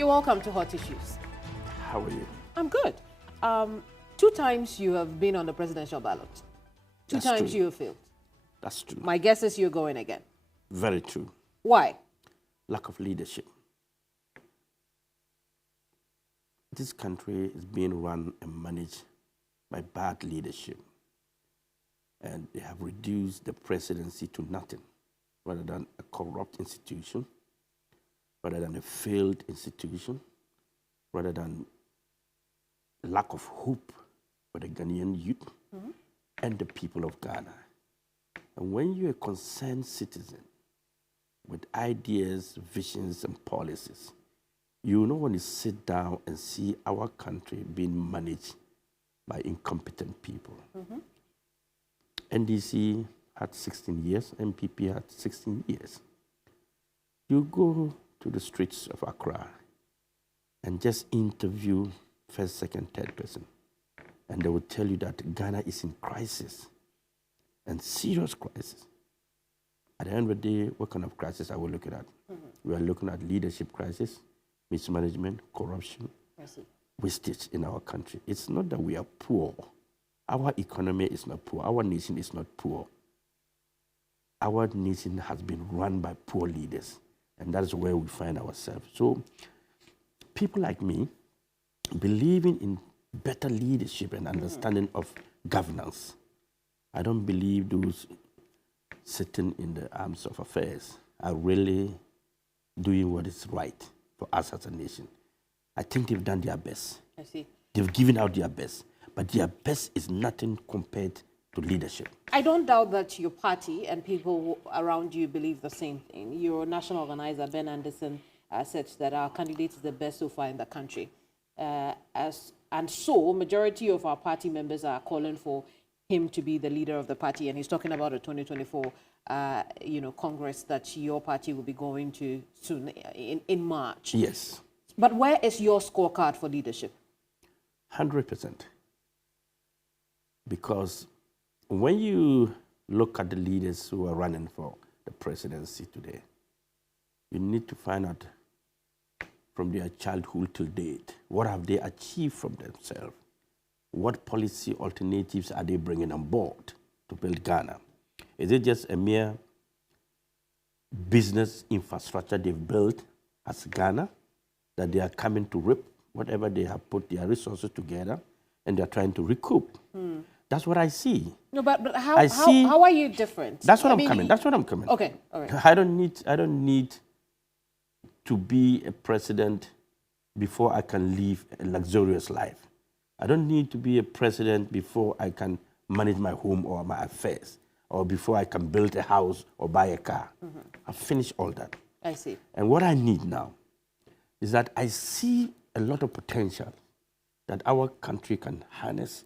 You're welcome to Hot Issues. How are you? I'm good. 2 times you have been on the presidential ballot. Two times you have failed. That's true. My guess is you're going again. Very true. Why? Lack of leadership. This country is being run and managed by bad leadership. And they have reduced the presidency to nothing, rather than a corrupt institution, rather than a failed institution, rather than lack of hope for the Ghanaian youth and the people of Ghana. And when you're a concerned citizen with ideas, visions, and policies, you don't want to sit down and see our country being managed by incompetent people. NDC had 16 years, NPP had 16 years. You go to the streets of Accra and just interview first, second, third person, and they will tell you that Ghana is in crisis, and serious crisis. At the end of the day, what kind of crisis are we looking at? We are looking at leadership crisis, mismanagement, corruption, wastage in our country. It's not that we are poor. Our economy is not poor. Our nation is not poor. Our nation has been run by poor leaders, and that is where we find ourselves. So people like me, believing in better leadership and understanding of governance, I don't believe those sitting in the arms of affairs are really doing what is right for us as a nation. I think they've done their best. I see. They've given out their best, but their best is nothing compared to leadership. I don't doubt that your party and people around you believe the same thing. Your national organizer, Ben Anderson, said that our candidate is the best so far in the country. And so, majority of our party members are calling for him to be the leader of the party, and he's talking about a 2024, Congress that your party will be going to soon in March. Yes. But where is your scorecard for leadership? 100%. Because when you look at the leaders who are running for the presidency today, you need to find out from their childhood till date, what have they achieved from themselves? What policy alternatives are they bringing on board to build Ghana? Is it just a mere business infrastructure they've built as Ghana that they are coming to reap whatever they have put their resources together and they're trying to recoup? That's what I see. No, but how are you different? That's what I'm coming. That's what I'm coming. Okay, all right. I don't need to be a president before I can live a luxurious life. I don't need to be a president before I can manage my home or my affairs, or before I can build a house or buy a car. I've finished all that. I see. And what I need now is that I see a lot of potential that our country can harness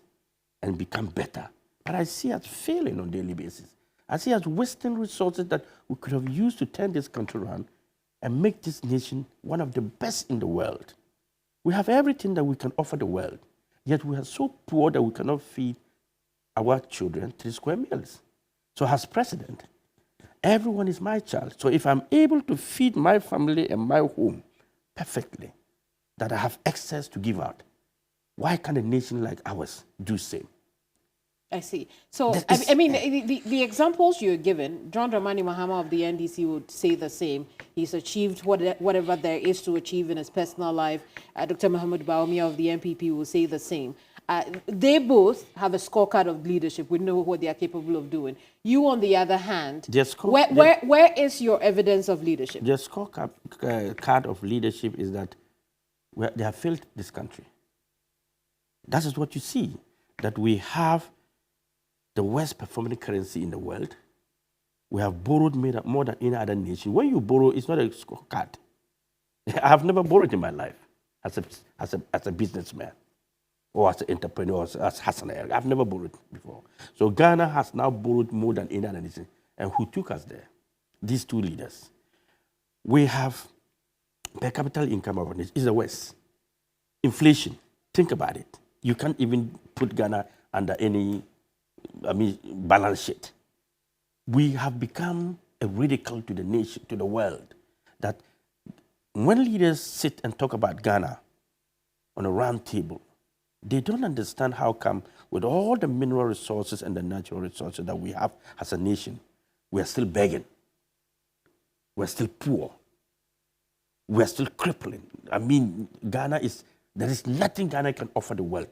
and become better. But I see us failing on a daily basis. I see us wasting resources that we could have used to turn this country around and make this nation one of the best in the world. We have everything that we can offer the world, yet we are so poor that we cannot feed our children 3 square meals. So as president, everyone is my child. So if I'm able to feed my family and my home perfectly, that I have excess to give out, why can't a nation like ours do the same? I see. So, the examples you're given, John Dramani Mahama of the NDC would say the same. He's achieved whatever there is to achieve in his personal life. Dr. Mahmoud Bawumia of the NPP will say the same. They both have a scorecard of leadership. We know what they are capable of doing. You, on the other hand, where is your evidence of leadership? The scorecard of leadership is that they have failed this country. That is what you see, that we have the worst performing currency in the world. We have borrowed more than any other nation. When you borrow, it's not a scorecard. I have never borrowed in my life as a businessman or as an entrepreneur, as Hassan Ayariga. I've never borrowed before. So Ghana has now borrowed more than any other nation. And who took us there? These 2 leaders. We have per capita income of our nation is the West. Inflation, think about it. You can't even put Ghana under any balance sheet. We have become a ridicule to the nation, to the world, that when leaders sit and talk about Ghana on a round table, they don't understand how come with all the mineral resources and the natural resources that we have as a nation, we are still begging. We're still poor. We're still crippling. I mean, there is nothing Ghana can offer the world.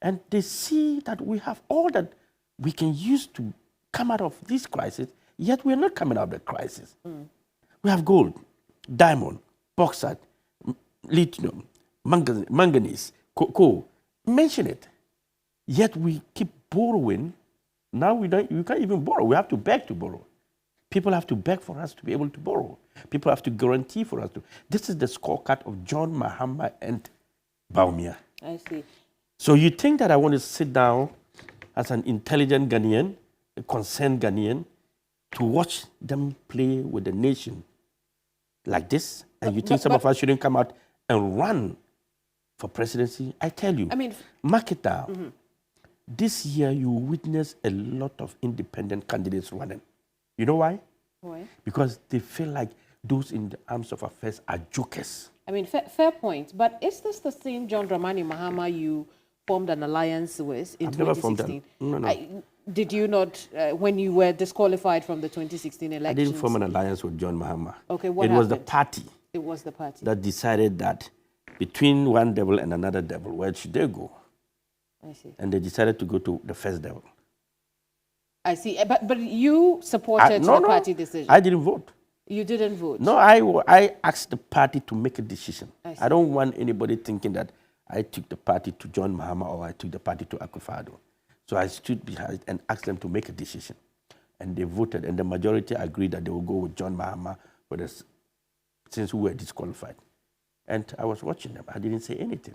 And they see that we have all that we can use to come out of this crisis, yet we're not coming out of the crisis. We have gold, diamond, bauxite, lithium, manganese, coal. Mention it. Yet we keep borrowing. Now we can't even borrow. We have to beg to borrow. People have to beg for us to be able to borrow. People have to guarantee for us to. This is the scorecard of John Mahama and Bawumia. I see. So you think that I want to sit down as an intelligent Ghanaian, a concerned Ghanaian, to watch them play with the nation like this? And you think some of us shouldn't come out and run for presidency? I tell you, mark it down. This year you will witness a lot of independent candidates running. You know why? Why? Because they feel like those in the arms of affairs are jokers. I mean, fair point. But is this the same John Dramani Mahama you formed an alliance with in 2016? Never formed that. No. Did you not, when you were disqualified from the 2016 elections? I didn't form an alliance with John Mahama. Okay, what happened? Was the party. It was the party. That decided that between one devil and another devil, where should they go? I see. And they decided to go to the first devil. I see. But you supported the party decision. I didn't vote. You didn't vote? No, I asked the party to make a decision. I don't want anybody thinking that I took the party to John Mahama or I took the party to Akufo-Addo. So I stood behind and asked them to make a decision. And they voted, and the majority agreed that they will go with John Mahama for this, since we were disqualified. And I was watching them. I didn't say anything.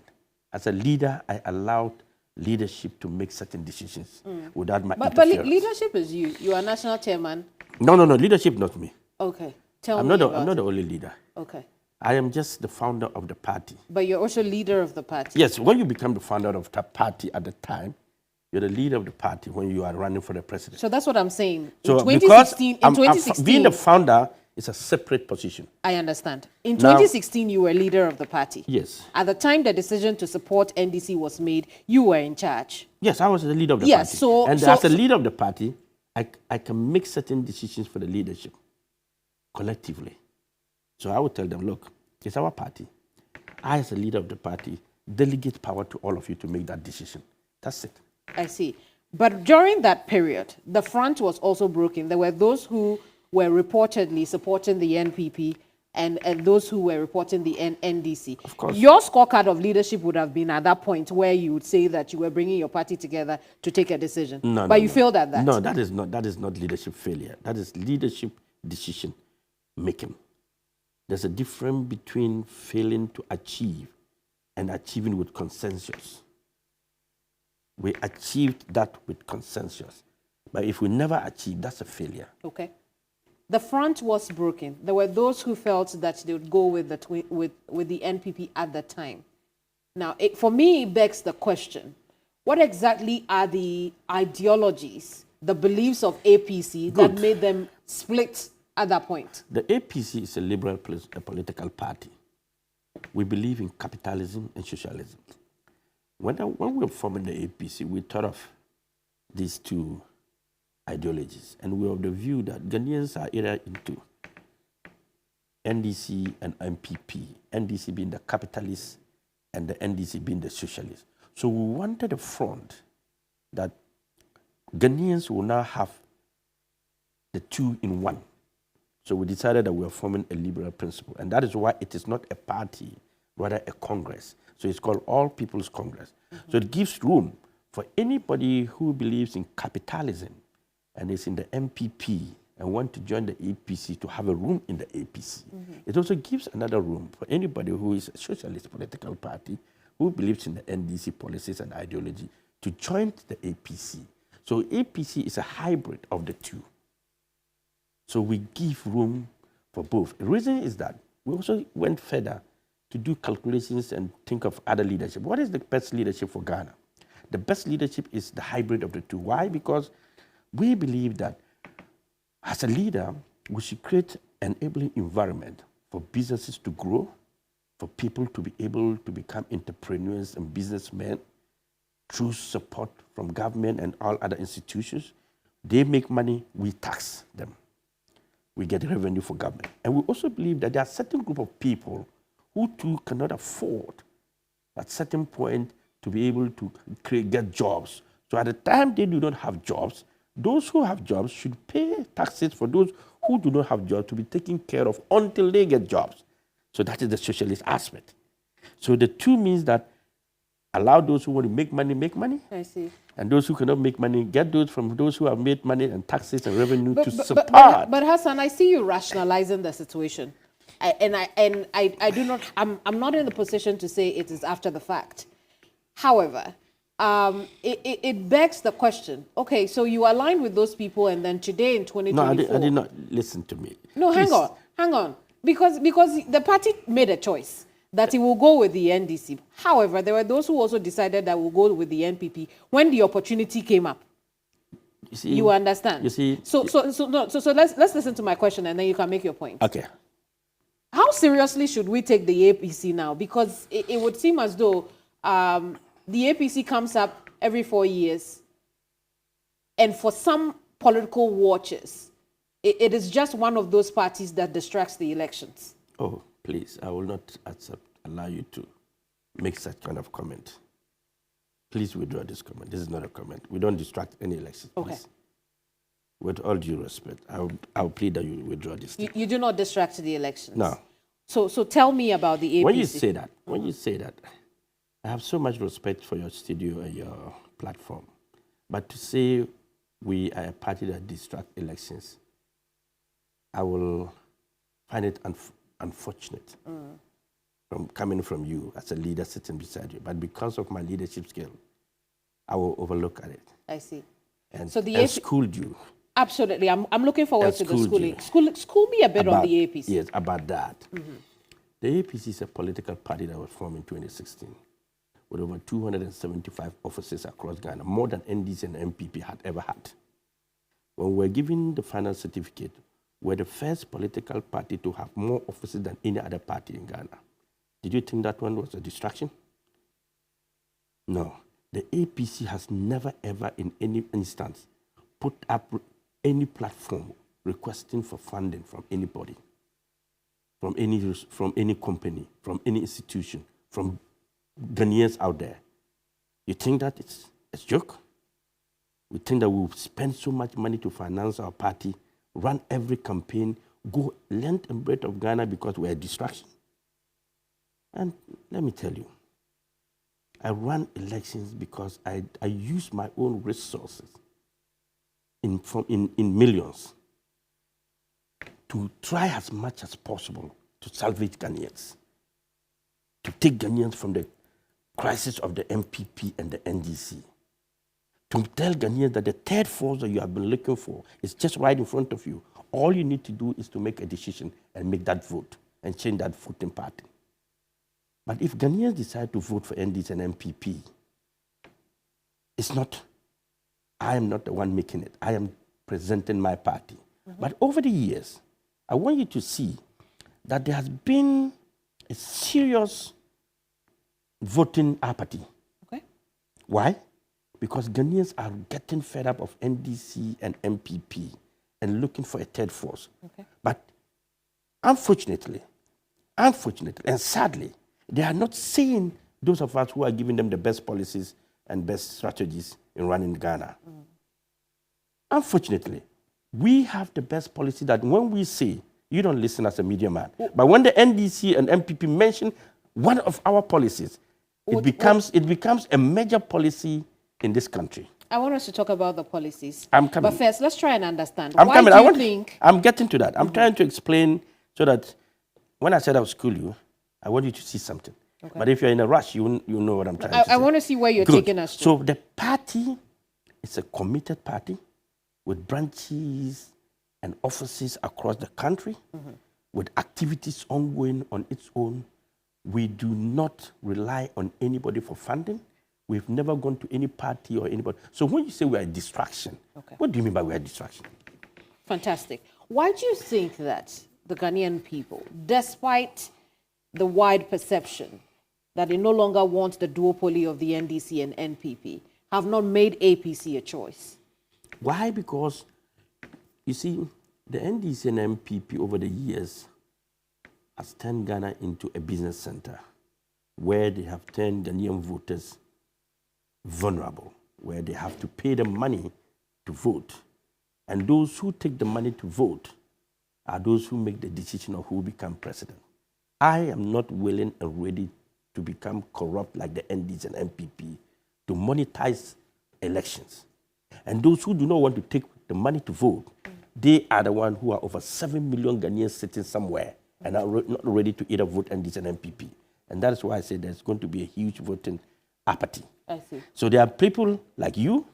As a leader, I allowed leadership to make certain decisions without my interference. But leadership is you. You are national chairman. No. Leadership, not me. Okay. I'm not the only leader. Okay. I am just the founder of the party. But you're also leader of the party. Yes. When you become the founder of the party at the time, you're the leader of the party when you are running for the president. So that's what I'm saying. So in 2016, being the founder is a separate position. I understand. In 2016, you were leader of the party. Yes. At the time the decision to support NDC was made, you were in charge. Yes, I was the leader of the party. As a leader of the party, I can make certain decisions for the leadership collectively. So I would tell them, look, it's our party. I, as a leader of the party, delegate power to all of you to make that decision. That's it. I see. But during that period, the front was also broken. There were those who were reportedly supporting the NPP and those who were reporting the NDC. Of course. Your scorecard of leadership would have been at that point where you would say that you were bringing your party together to take a decision. But you failed at that. No, that is not leadership failure. That is leadership decision making. There's a difference between failing to achieve and achieving with consensus. We achieved that with consensus. But if we never achieve, that's a failure. Okay. The front was broken. There were those who felt that they would go with the NPP at the time. Now, for me, it begs the question, what exactly are the ideologies, the beliefs of APC that made them split at that point? The APC is a liberal political party. We believe in capitalism and socialism. When we were forming the APC, we thought of these two ideologies, and we were of the view that Ghanaians are either into NDC and NPP, NDC being the capitalist and the NDC being the socialist. So we wanted a front that Ghanaians will now have the two in one. So we decided that we were forming a liberal principle, and that is why it is not a party, rather a congress. So it's called All People's Congress. So it gives room for anybody who believes in capitalism and is in the NPP and want to join the APC to have a room in the APC. It also gives another room for anybody who is a socialist political party who believes in the NDC policies and ideology to join the APC. So APC is a hybrid of the two. So we give room for both. The reason is that we also went further to do calculations and think of other leadership. What is the best leadership for Ghana? The best leadership is the hybrid of the two. Why? Because we believe that as a leader, we should create an enabling environment for businesses to grow, for people to be able to become entrepreneurs and businessmen through support from government and all other institutions. They make money, we tax them. We get revenue for government. And we also believe that there are certain group of people who too cannot afford at certain point to be able to get jobs. So at the time they do not have jobs, those who have jobs should pay taxes for those who do not have jobs to be taken care of until they get jobs. So that is the socialist aspect. So the two means that allow those who want to make money. I see. And those who cannot make money, get those from those who have made money and taxes and revenue to support. But Hassan, I see you rationalizing the situation. I do not, I'm not in the position to say it is after the fact. However, it begs the question, okay, so you aligned with those people and then today in 2024. No, I did not listen to me. No, please. hang on. Because the party made a choice that it will go with the NDC. However, there were those who also decided that we'll go with the NPP when the opportunity came up. You understand? You see? So let's listen to my question and then you can make your point. Okay. How seriously should we take the APC now? Because it would seem as though the APC comes up every 4 years, and for some political watchers, it is just one of those parties that distracts the elections. Oh, please, I will not allow you to make such kind of comment. Please withdraw this comment. This is not a comment. We don't distract any elections. Okay. Please. With all due respect, I'll plead that you withdraw this. You do not distract the elections? No. So tell me about the APC. When you say that, I have so much respect for your studio and your platform. But to say we are a party that distracts elections, I will find it unfortunate from coming from you as a leader sitting beside you. But because of my leadership skill, I will overlook at it. I see. And so schooled you. Absolutely. I'm looking forward to the schooling. School me a bit on the APC. Yes, about that. The APC is a political party that was formed in 2016 with over 275 offices across Ghana, more than NDC and NPP had ever had. When we were given the final certificate, we're the first political party to have more offices than any other party in Ghana. Did you think that one was a distraction? No. The APC has never, ever in any instance put up any platform requesting for funding from anybody, from any company, from any institution, from Ghanaians out there. You think that it's a joke? We think that we'll spend so much money to finance our party, run every campaign, go length and breadth of Ghana because we're a distraction. And let me tell you, I run elections because I use my own resources in millions to try as much as possible to salvage Ghanaians, to take Ghanaians from the crisis of the NPP and the NDC, to tell Ghanaians that the third force that you have been looking for is just right in front of you. All you need to do is to make a decision and make that vote and change that voting party. But if Ghanaians decide to vote for NDC and NPP, I am not the one making it. I am presenting my party. But over the years, I want you to see that there has been a serious voting apathy. Okay. Why? Because Ghanaians are getting fed up of NDC and NPP and looking for a third force. Okay. But unfortunately, and sadly, they are not seeing those of us who are giving them the best policies and best strategies in running Ghana. Unfortunately, we have the best policy that when we say, you don't listen as a media man, but when the NDC and NPP mention one of our policies, it becomes a major policy in this country. I want us to talk about the policies. I'm coming. But first, let's try and understand. I'm getting to that. I'm trying to explain so that when I said I'll school you, I want you to see something. Okay. But if you're in a rush, you know what I'm trying to say. I want to see where you're taking us to. So the party is a committed party with branches and offices across the country, with activities ongoing on its own. We do not rely on anybody for funding. We've never gone to any party or anybody. So when you say we are a distraction, what do you mean by we are a distraction? Fantastic. Why do you think that the Ghanaian people, despite the wide perception that they no longer want the duopoly of the NDC and NPP, have not made APC a choice? Why? Because, you see, the NDC and NPP over the years has turned Ghana into a business center where they have turned Ghanaian voters vulnerable, where they have to pay the money to vote. And those who take the money to vote are those who make the decision of who will become president. I am not willing and ready to become corrupt like the NDC and NPP to monetize elections. And those who do not want to take the money to vote, they are the ones who are over 7 million Ghanaians sitting somewhere and are not ready to either vote NDC and NPP. And that is why I say there's going to be a huge voting apathy. I see. So there are people like you,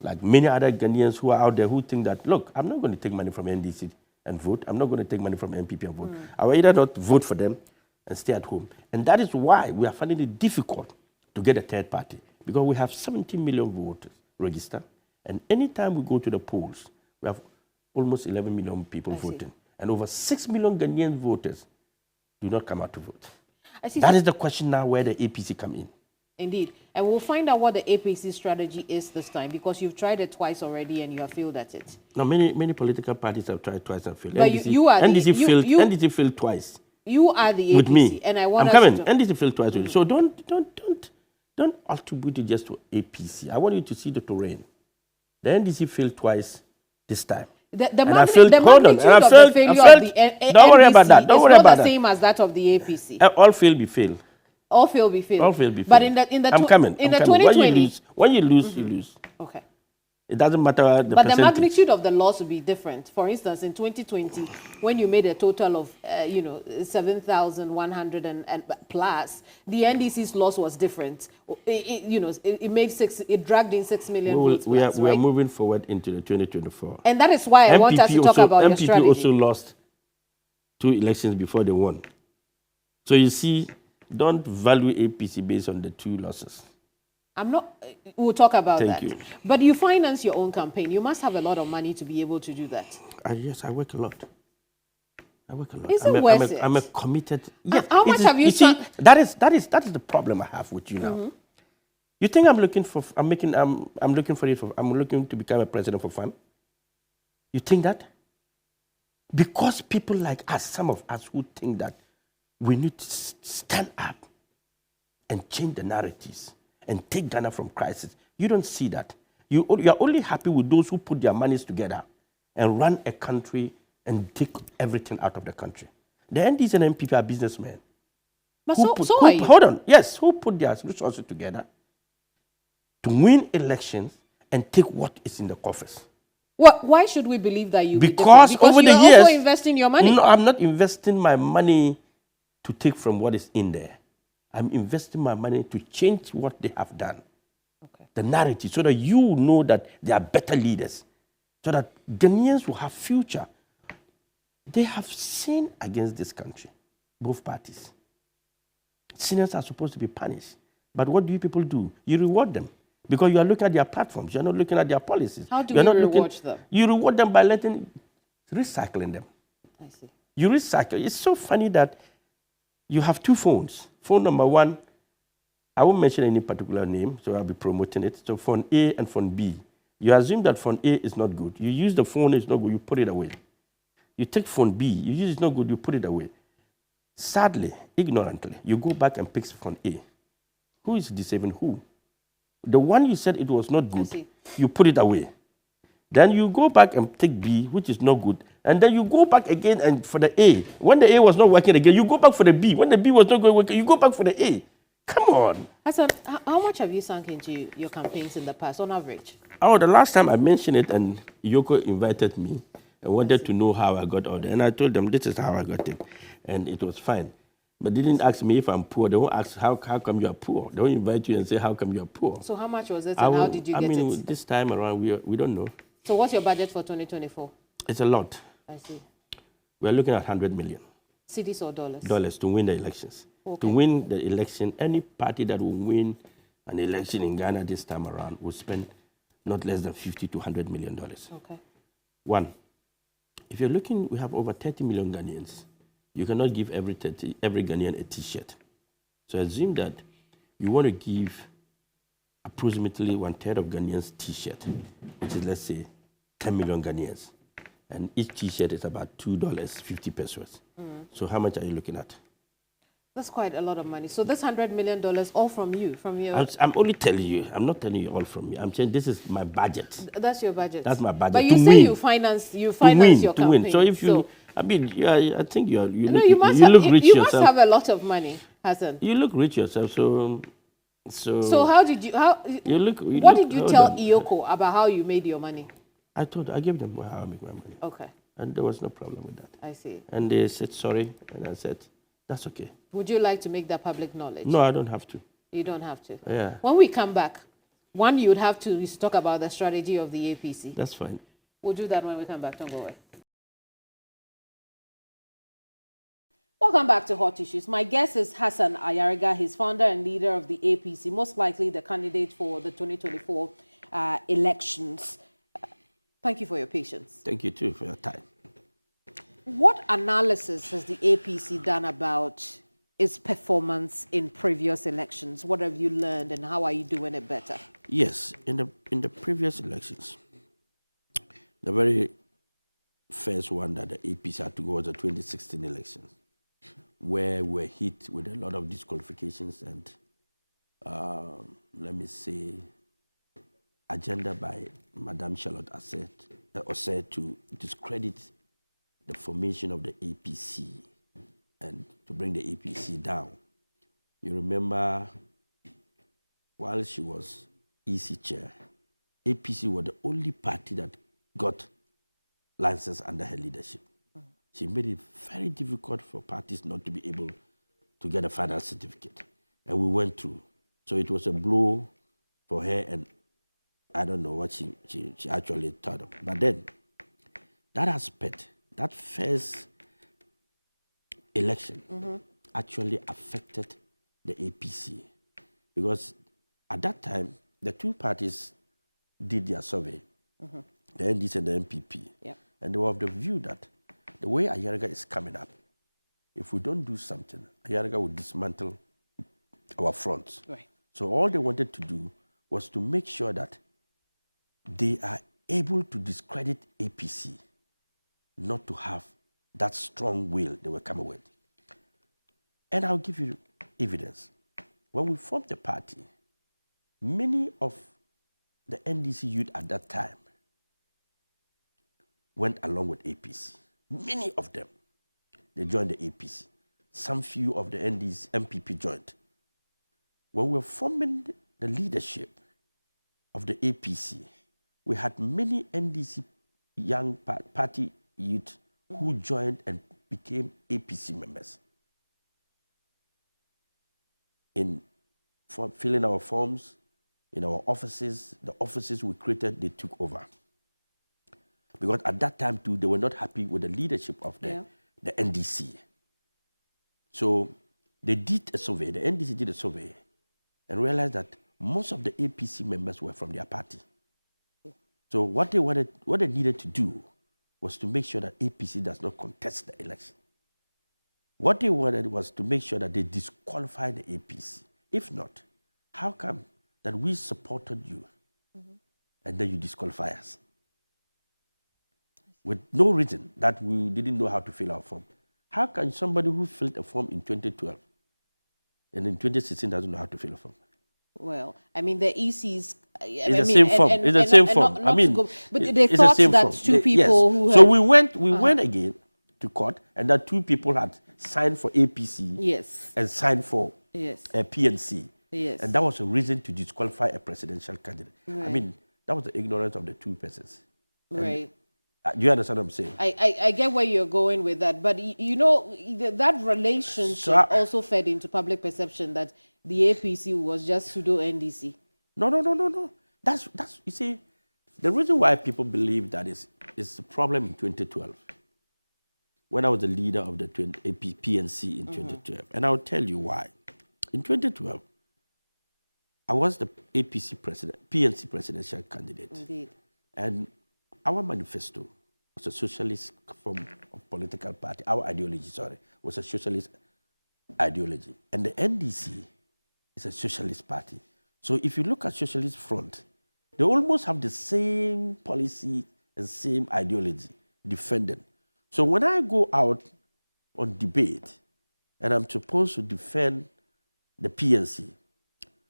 like many other Ghanaians who are out there who think that, look, I'm not going to take money from NDC and vote. I'm not going to take money from NPP and vote. I will either not vote for them and stay at home. And that is why we are finding it difficult to get a third party, because we have 17 million voters registered. And anytime we go to the polls, we have almost 11 million people voting. And over 6 million Ghanaian voters do not come out to vote. I see. That is the question now where the APC come in. Indeed. And we'll find out what the APC strategy is this time, because you've tried it twice already and you have failed at it. No, many political parties have tried twice and failed. But NDC, you are NDC failed twice. You are the APC. With me. And I want I'm coming. to... NDC failed twice. So don't attribute it just to APC. I want you to see the terrain. The NDC failed twice this time. The magnitude of the failure of the NDC don't worry about that. Don't worry about that. It's not the same as that of the APC. All fail be fail. All fail be fail. All fail be fail. But in the I'm coming. 2020, when you lose, you lose. Okay. It doesn't matter the But percentage. the magnitude of the loss will be different. For instance, in 2020, when you made a total of 7,100 and plus, the NDC's loss was different. It dragged in 6 million votes. We are moving forward into the 2024. And that is why I want us to talk about your strategy. NPP also lost 2 elections before they won. So you see, don't value APC based on the 2 losses. I'm not, we'll talk about that. Thank you. But you finance your own campaign. You must have a lot of money to be able to do that. Yes, I work a lot. Is it worth it? I'm a committed. Yes. How much have you see, that is the problem I have with you now. You think I'm looking to become a president for fun? You think that? Because people like us, some of us who think that we need to stand up and change the narratives and take Ghana from crisis. You don't see that. You are only happy with those who put their monies together and run a country and take everything out of the country. The NDC and NPP are businessmen. But are you. Hold on. Yes, who put their resources together to win elections and take what is in the coffers. Why should we believe that you? Because over the years, you're also investing your money. No, I'm not investing my money to take from what is in there. I'm investing my money to change what they have done. Okay. The narrative, so that you know that they are better leaders, so that Ghanaians will have future. They have sinned against this country, both parties. Sinners are supposed to be punished. But what do you people do? You reward them. Because you are looking at their platforms. You're not looking at their policies. How do you reward them? You reward them by recycling them. I see. You recycle. It's so funny that you have 2 phones. Phone number 1, I won't mention any particular name, so I'll be promoting it. So phone A and phone B. You assume that phone A is not good. You use the phone, it's not good, you put it away. You take phone B, you use it's not good, you put it away. Sadly, ignorantly, you go back and pick phone A. Who is deceiving who? The one you said it was not good, you put it away. Then you go back and take B, which is not good. And then you go back again and for the A. When the A was not working again, you go back for the B. When the B was not going to work, you go back for the A. Come on. Hassan, how much have you sunk into your campaigns in the past, on average? Oh, the last time I mentioned it and Yoko invited me and wanted to know how I got all that. And I told them, this is how I got it. And it was fine. But they didn't ask me if I'm poor. They won't ask, how come you are poor? They won't invite you and say, how come you are poor? So how much was it and how did you get it? This time around, we don't know. So what's your budget for 2024? It's a lot. I see. We're looking at 100 million. Cedis or dollars? Dollars to win the elections. Okay. To win the election, any party that will win an election in Ghana this time around will spend not less than $50 to $100 million. Okay. 1, if you're looking, we have over 30 million Ghanaians. You cannot give every Ghanaian a T-shirt. So assume that you want to give approximately 1/3 of Ghanaians T-shirt, which is, let's say, 10 million Ghanaians. And each T-shirt is about $2.50 pesos. So how much are you looking at? That's quite a lot of money. So this $100 million, all from you, from your... I'm only telling you. I'm not telling you all from me. I'm saying this is my budget. That's your budget. That's my budget. But you say you finance your campaign. To win. So if you, I mean, yeah, I think you look rich you yourself. must have a lot of money, Hassan. You look rich yourself. So how did you? What did you tell Iyoko about how you made your money? I gave them how I make my money. Okay. And there was no problem with that. I see. And they said sorry, and I said, that's okay. Would you like to make that public knowledge? No, I don't have to. You don't have to? Yeah. When we come back, you would have to talk about the strategy of the APC. That's fine. We'll do that when we come back. Don't go away. Welcome back to Hot Issues. My guest is Hassan Ayariga. He's founder and leader of the APC, most likely the candidate for the 2024 elections. Thank you for your patience. Thank you, too, for your time. What analysis has the APC done about its performance in previous elections? What have you learned, and how are you doing it better? Yes, in the previous elections, the very first one that the APC had to go was the 2016 elections, where we're hit with a lot of disqualifications and, let me say, agenda by Madame Charlotte Osei to discredit the formation of the APC and to bring the APC down. You remember, while she was EC chair, APC was the only party that got license under her leadership. She made it very difficult for parties not to be able to get a final certificate. And we went through. So it was a blow for her, and I don't know what she actually thought of. But then, that aspect, that first election actually affected the APC. Because at that time, the two parties did their survey, the NDC and the NPP. Yep. And they were of the view that the way Ayariga is coming up, if we don't do something, Ayariga will dismantle our front. Right. So all they wanted to do was to make sure that they are able to discredit APC, not to have that strong will they were coming with. And I'll give you evidence. When we formed the party, many of the NDC youth at that time went along with APC. Many of them, they joined the APC. Some few of the NDC, MPP joined. When we were forming the leadership of the APC, we had many NDC young party youth who joined and became APC members. For filling our forms, in our offices, the offices we created, they took over. Because at that time, too, they were not happy with the leadership of the NDC. So they did a survey, the NDC did a survey, and realized that most of the APC members were from their party. So what they needed to do was to make sure that APC does not contest the election. What they wanted was to make sure that they disqualify the APC. If not, how come that we supported you and then you disqualify us? With no reason that we didn't know how to fill our form. How can somebody who filled a form in 2012 and in 2016 doesn't know how to fill a form? Well, I mean, the ECs... It's the same form. It's the same form. But they thought that two people who had... So we went again to court, and that two people had signed for APC and signed for PNC. Yes. And that was a reason to disqualify a presidential candidate. Right. I mean, that was the ignorance of the two persons. Right. Do you understand what I'm saying? I get where you're going with that, but you know, that relationship also fed into public perception that the APC was just pseudo NDC. No. That's you see, the reason why people believe that is the problem in 2012, when I was the leader of the PNC in 2012, and I'll tell you why. In 2012, I was the PNC presidential candidate. Indeed. And our manifesto was a socialist form of political party. Our ideology, was a socialist ideology. And the NDC is a socialist party. So if you look at Socialist Front, they almost have the same policy and same ideology defended. So when I go out on debate and I'm supposed to defend the PNC,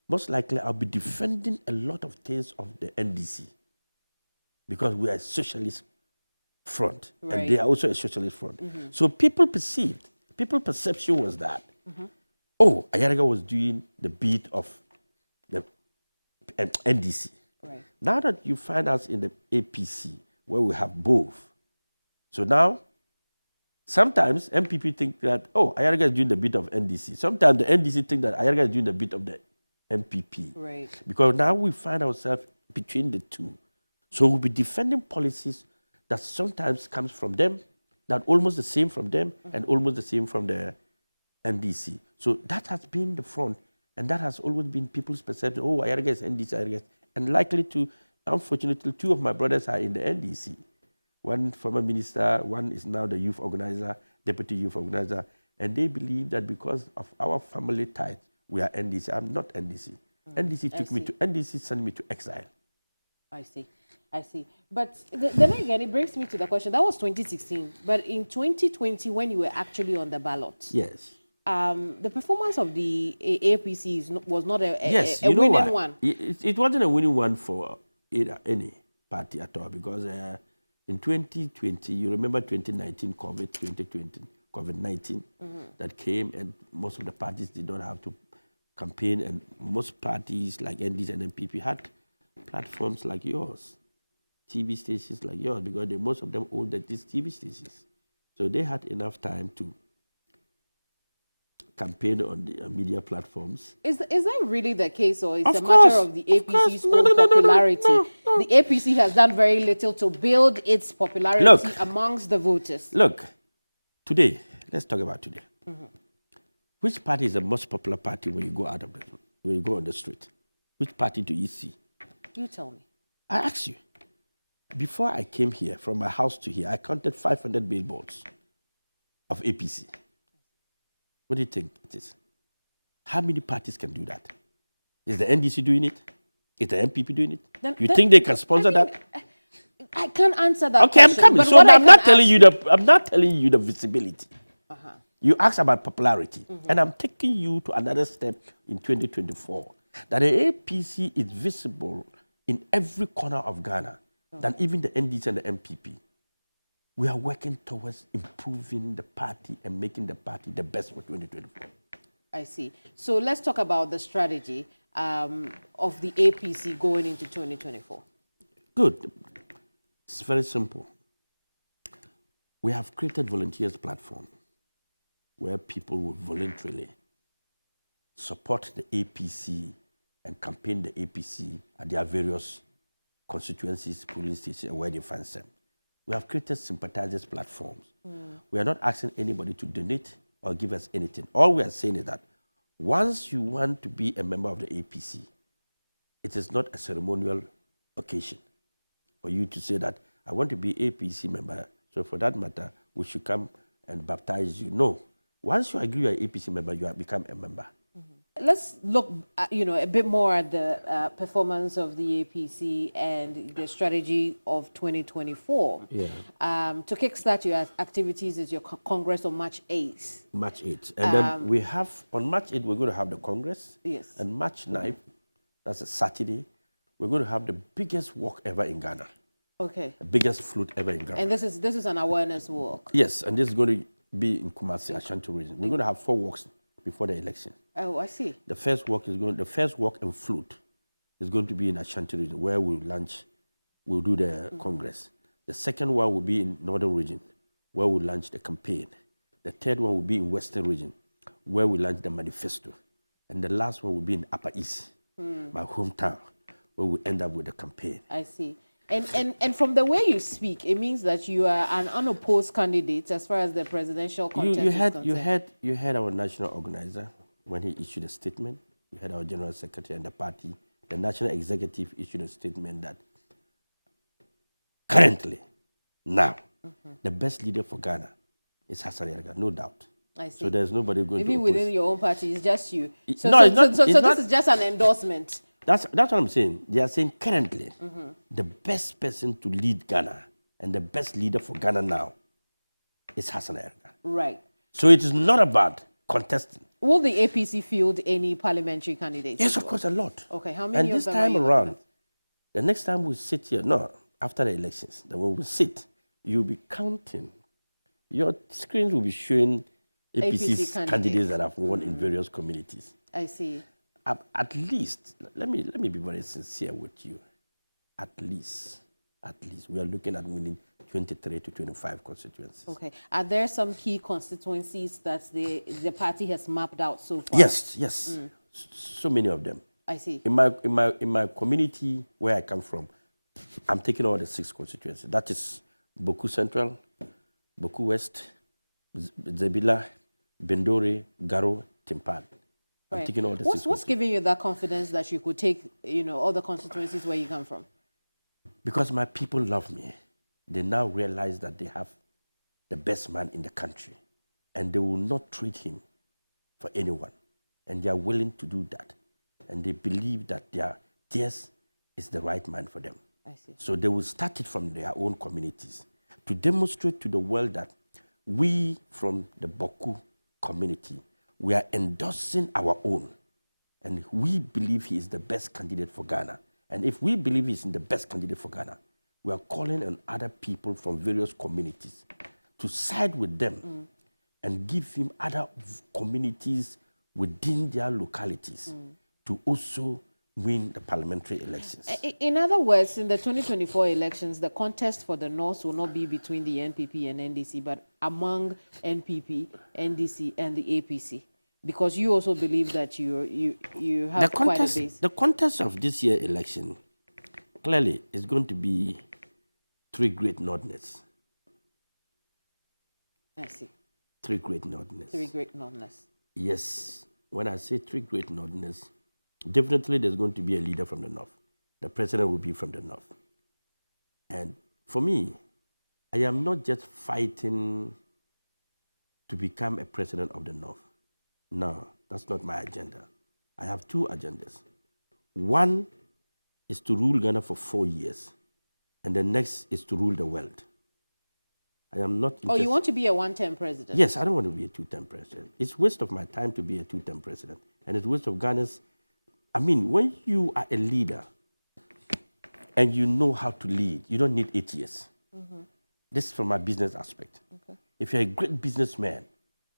most likely I'll be defending a lot of things of the NDC because we are a socialist front and they are also a socialist front. So people's perception was that, oh, Ayariga was doing the beat of the NDC. Right. Now that you find us in the APC, where we have both, so now sometimes MPP think that, oh, Ayariga is doing the bit of NDC. Sometimes the NDC think that Ayariga is doing the bit of the MPP. Right. Because now we find ourselves between the two. So we'll be defending policies that sometimes comes from them, that almost the same from them, and almost the same from the NDC. So that has been the front, and that has always been people's perception. Oh, Ayariga is NDC, Ayariga is. And likely to, unfortunately, two of my brothers are in the NDC. One former minister, one is now the youth organizer, deputy youth organizer, and they believe that because of our family ties, we are NDC. I'm not NDC. NDC sent me to exile. I see. But then again, it brings me to the question. That was 2016. But in 2020, when you were actually on the ballot, yes, the performance of the APC was not a winning one. It wasn't a winning one for any party at all because in 2020, you remember 2019, COVID-19 that came, and most of the parties did not have to campaign, and most parties like NDC and NPP had platforms like yours, TV stations like yours, because most of them owned these TV stations. So they had enough time to campaign on the media platforms. Is that really the case, or is it a matter of the APC's own popularity? No. The APC has done very little to build its popularity amongst the voters. Look, today, let's talk about today. Which party is the most popular party when you go when you go on the street? Which party do you see? You tell me. I ask you. Before I came here, from my house to here, I counted 500 billboards of APC. What do you think it is? How many parties can do that? Is the NDC doing it? Is the NPP doing it? You think they can sponsor that? I can't answer that. Okay, question, I'm coming. So I'm not telling you the visibility. You asked about popularity, and I'm taking you to another step in 2024. That the APC is visible in every corner of Ghana, than even the NDC and the MPP. We are working towards improving the party and making the party the best for 2024. I see. So let's talk about the strategy of the APC going into 2024. Good. It's very simple. We have created volunteers platform where people will voluntarily support the APC and campaign the APC at their various constituencies, polling stations, and where they find them. We have created sympathizers platforms. We are not asking anybody to donate or give us anything. All we are saying is that once you want to be a member of the APC, it is not a ceremonial occasion for you to say that I want to be APC member. So for that matter, we should come and baptize you. No. Once you agree you're an APC member, you have become a member. Let's look, a bit more at the performance of the APC and the strategy of 2024. Yeah. To kickstart your activities is your Congress on March 8th. March 8th. And then we have, on March 8th, we're going to have the Congress. Yes. And March 9th, that's a Saturday, we're going to have the biggest walk ever in Ghana. Okay. The biggest float ever in Ghana. And this is an awareness walk. Yes, and this is going to be in Kumasi, Ashanti region. We're going to have 4 walks before the election. Oh, I see. The first walk and float is going to be in Ashanti region, where we'll do the Congress. The second one will be in Northern region, where we'll launch the campaign. The third one will be in Western region, where we launch the manifesto. And the last one will be in Upper East, my hometown, where we end up with the campaign. I see. And from the way you speak, it means that you are an unopposed candidate as far as the presidential contest is concerned. You had our national organizer when he issued a statement. You had our general secretary and the party. The national executive issued a statement that currently, now, the best leader for Ghana is Hassan Ayariga, no doubt. I see. So there's nobody going Even to oppose. within your own party, it's just you. So, No, it's not- so it's this not- is just an endorsement. That's what I'm saying. They are saying currently the best person to lead Ghana and the best leader for Ghana now is Hassan Ayariga. Right. So it is not about contesting. Will the APC field any parliamentary candidates? Yes, of course, a lot. Okay, how many And of this them time are you around, looking the next time we sit here, no, after the elections, then when we sit, you'll be counting. Your screens will be showing APC's candidates that have won in various communities. I see. At least, let me be very sincere with you. At least, we are looking at winning 23 to 25 constituencies. Okay. Are there some key constituencies that the party has mapped out so far? Yes. So many of them. I see. In my community where I come from, I'm taking all the 6 constituencies. That is Boku Central, Boku West, Zebila, Bendore, Garo, Timpan. I'm taking all the 6. What's giving you that confidence that you could take, all the constituencies where you come from? Because my people love me. They now realize that they have the best man in the country, and they will not trade him for anyone. And they are willing to do that. And they believe that theirs is the right man for them. I see. So they will start it from their own communities to demonstrate to the world that we from the Boku community, we are endorsing our own. And we believe he is the best candidate for Ghana. And if we believe he's the best candidate for Ghana, we are calling on other people from various communities to side with them and give him other communities within their localities to also win the parliamentary elections. In other words, in the 2024 elections, the contest for the North will not be between the NPP and NDC, but among NPP, NDC, and the APC. Because you also believe that you have quite a base. The contest of this year's election clearly is going to be 3 great Northerners. I see. 3 great Northerners. 3 great Northerners. Yes. When I say 3 great Northerners, definitely there's going to be a leader from the North. The president will be from the North. And for me, I am not just fighting to become a president of the North. No, that's not my agenda. I have 2 agendas. One is to rule Ghana for 4 years, and the next is to rule the world. I am not interested. Oh, you want to be a 1-term president? Yes, I don't want to be a 2-term president. It's waste of my time to be a 2-term president. And it's waste of Ghana's. I mean, when you are a leader and you know how to lead, you don't need 8 years. This is from my business aspect. Okay. If you're a great businessman,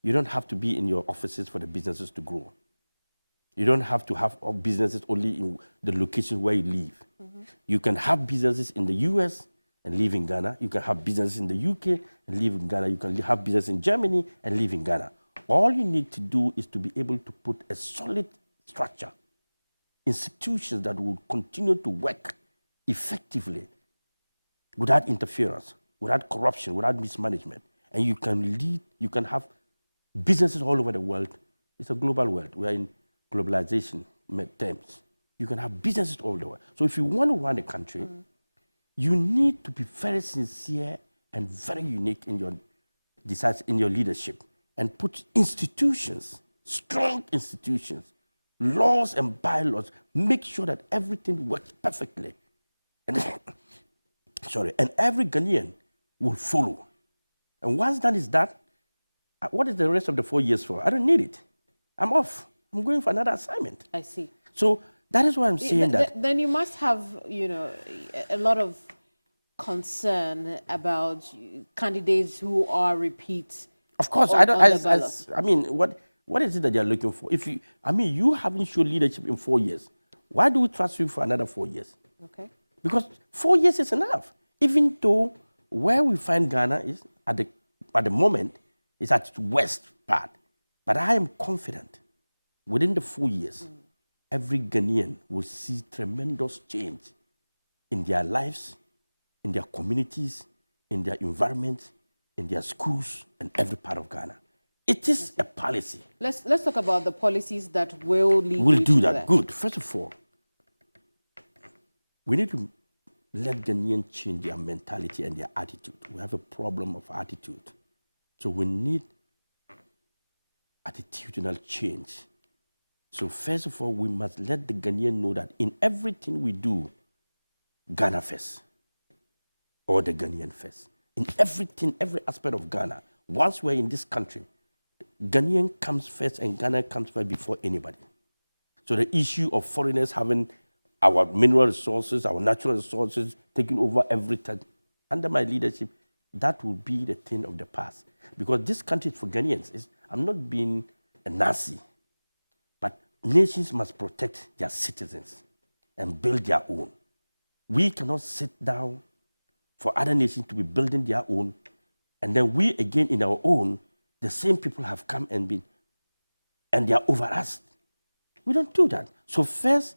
you don't have to be in your offices for the businesses to grow. You don't have to have businesses only in the location where you live. You can have businesses in the US and live in Ghana. You can have businesses in the UK and live in Ghana. You can have business in Germany and live in Ghana. All you need to do is to be able to put a solid structure, institutions that will continue to work effectively without interference, without corruption, without mismanagement. And you can lead, you can have businesses all over the world. It's a global world. We are in globalization terms. You can have businesses all over the world. So if you want to run a country, you need to be very sincere and very unique in your leadership and put institutions, strong institutions, laws and bylaws, make sure that everything works perfectly. And, and every Ghanaian will follow. And once that is done, what is the rest of the 4 years for? I don't need it. I'm off. I'm going for another assignment. I see. So that is why I'm saying that. Then you must have, a lot of concern about candidates who are repeats. Of course, I mean, what is it that you're looking for? You haven't shown leadership in 4 years. Why do we trust you for another 4 years? Okay. Because 4 years is enough. Even though where we find Ghana is at the moment is at its west part. But I am confident within the 4 years, every Ghanaian will see tremendous change in their lives, in their communities, in their environment, in their schools, and every part of Ghana. It is a policy. Let's talk about the policies that will lead We'll you do to that. Good. First of all, we need to let Ghanaians change their mentality and their attitude. We have a problem of attitude. So we need attitudinal change. So first of all, we must let the Ghanaian know that in everything we do, Ghana first, or the Ghanaian first. In everything, every aspect of Ghana, once we're in this country, Ghanaian comes first and Ghana comes first before anybody. So the issue of foreigners having our mineral resources, our natural resources, taking over everything, under my leadership, that will be the thing of the past. Because this country is for Ghanaians. I'm not being a Nazi, but nations must protect their citizens and build their own. We cannot sit down for other nations to be building their own, and then we again in our own, the same people have come and been, and they are over us. We don't do that. So first,